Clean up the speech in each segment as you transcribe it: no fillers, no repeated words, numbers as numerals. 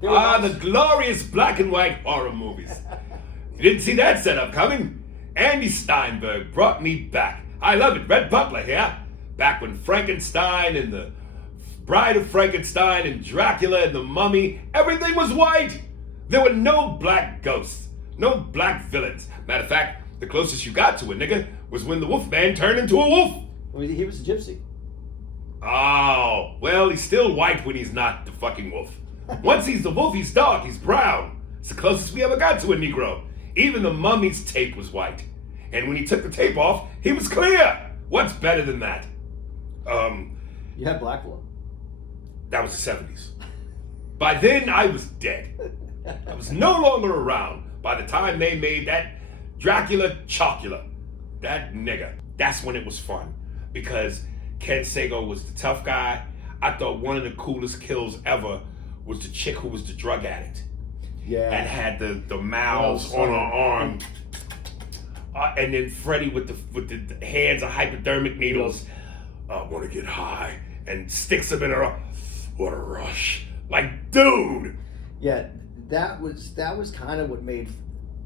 The glorious black and white horror movies. You didn't see that setup coming? Andy Steinberg brought me back. I love it. Red Butler here. Back when Frankenstein and the Bride of Frankenstein and Dracula and the Mummy, everything was white. There were no black ghosts, no black villains. Matter of fact, the closest you got to a nigga was when the Wolfman turned into a wolf. Well, he was a gypsy. Oh, well, he's still white when he's not the fucking wolf. Once he's the wolf, he's dark, he's brown. It's the closest we ever got to a Negro. Even the Mummy's tape was white. And when he took the tape off, he was clear. What's better than that? You had Blackula. That was the 70s. By then, I was dead. I was no longer around by the time they made that Dracula Chocula. That nigga. That's when it was fun. Because Ken Sago was the tough guy. I thought one of the coolest kills ever was the chick who was the drug addict. Yeah. And had the mouths on her arm. And then Freddy with the hands of hypodermic needles. I want to get high. And sticks them in her arm. What a rush. Like, dude. Yeah, that was kind of what made,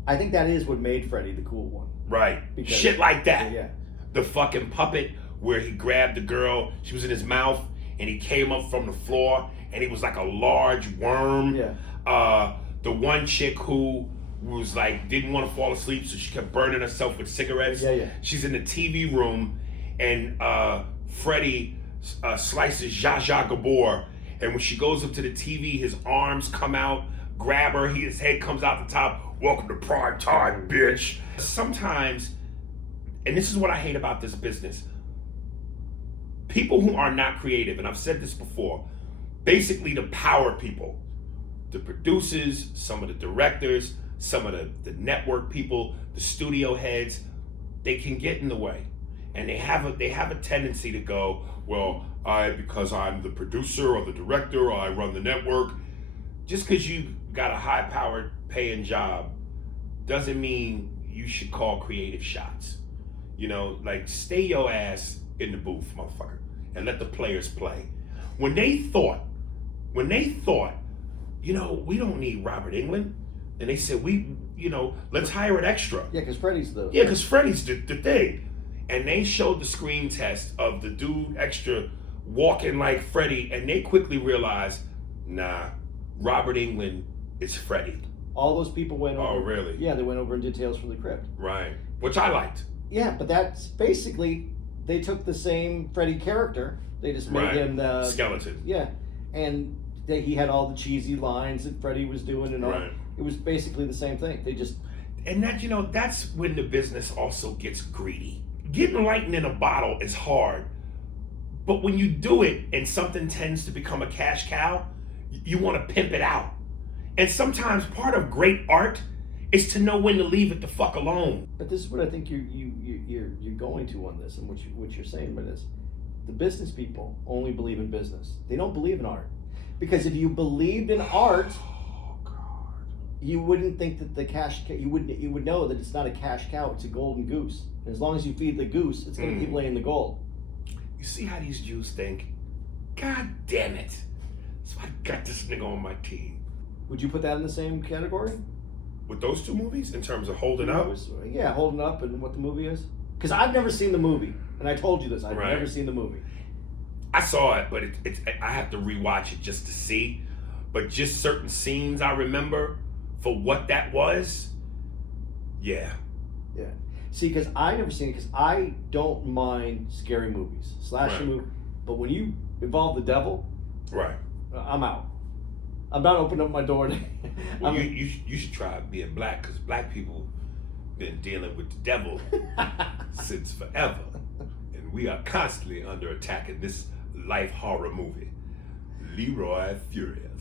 I think that is what made Freddy the cool one. Right. Because, shit like that. Yeah. The fucking puppet where he grabbed the girl, she was in his mouth, and he came up from the floor, and he was like a large worm. Yeah. The one chick who was like, didn't want to fall asleep, so she kept burning herself with cigarettes. Yeah. She's in the TV room, and Freddy slices Zsa Zsa Gabor, and when she goes up to the TV, his arms come out, grab her, his head comes out the top. Welcome to prime time, bitch. Sometimes, and this is what I hate about this business, people who are not creative, and I've said this before, basically the power people, the producers, some of the directors, some of the network people, the studio heads, they can get in the way. And they have a tendency to go, well, because I'm the producer or the director or I run the network, just because you got a high-powered paying job doesn't mean you should call creative shots. You know, like, stay your ass in the booth, motherfucker, and let the players play. When they thought, you know, we don't need Robert Englund, and they said, let's hire an extra. Yeah, because Freddy's the... Yeah, because Freddy's the thing. And they showed the screen test of the dude extra walking like Freddy, and they quickly realized, nah, Robert Englund is Freddy. All those people went over. Oh, really? Yeah, they went over and did Tales from the Crypt. Right, which I liked. Yeah, but that's basically, they took the same Freddy character, they just made him the... skeleton. Yeah, and he had all the cheesy lines that Freddy was doing and all. Right. It was basically the same thing. They just... And that, that's when the business also gets greedy. Getting lightning in a bottle is hard, but when you do it and something tends to become a cash cow, you want to pimp it out. And sometimes part of great art is to know when to leave it the fuck alone. But this is what I think you're going to on this, and what you're saying by this. The business people only believe in business. They don't believe in art, because if you believed in art, you wouldn't think that the cash. You would know that it's not a cash cow. It's a golden goose. And as long as you feed the goose, it's going to keep laying the gold. You see how these Jews think? God damn it! So I got this nigga on my team. Would you put that in the same category? With those two movies, in terms of holding up? Yeah, holding up and what the movie is. Because I've never seen the movie, and I told you this. I've never seen the movie. I saw it, but I have to rewatch it just to see. But just certain scenes I remember for what that was. Yeah. Yeah. See, because I never seen it, because I don't mind scary movies, slasher movie. But when you involve the devil, I'm out. I'm not opening up my door. Well, you should try being black, because black people been dealing with the devil since forever, and we are constantly under attack in this life horror movie. Leroy Furious.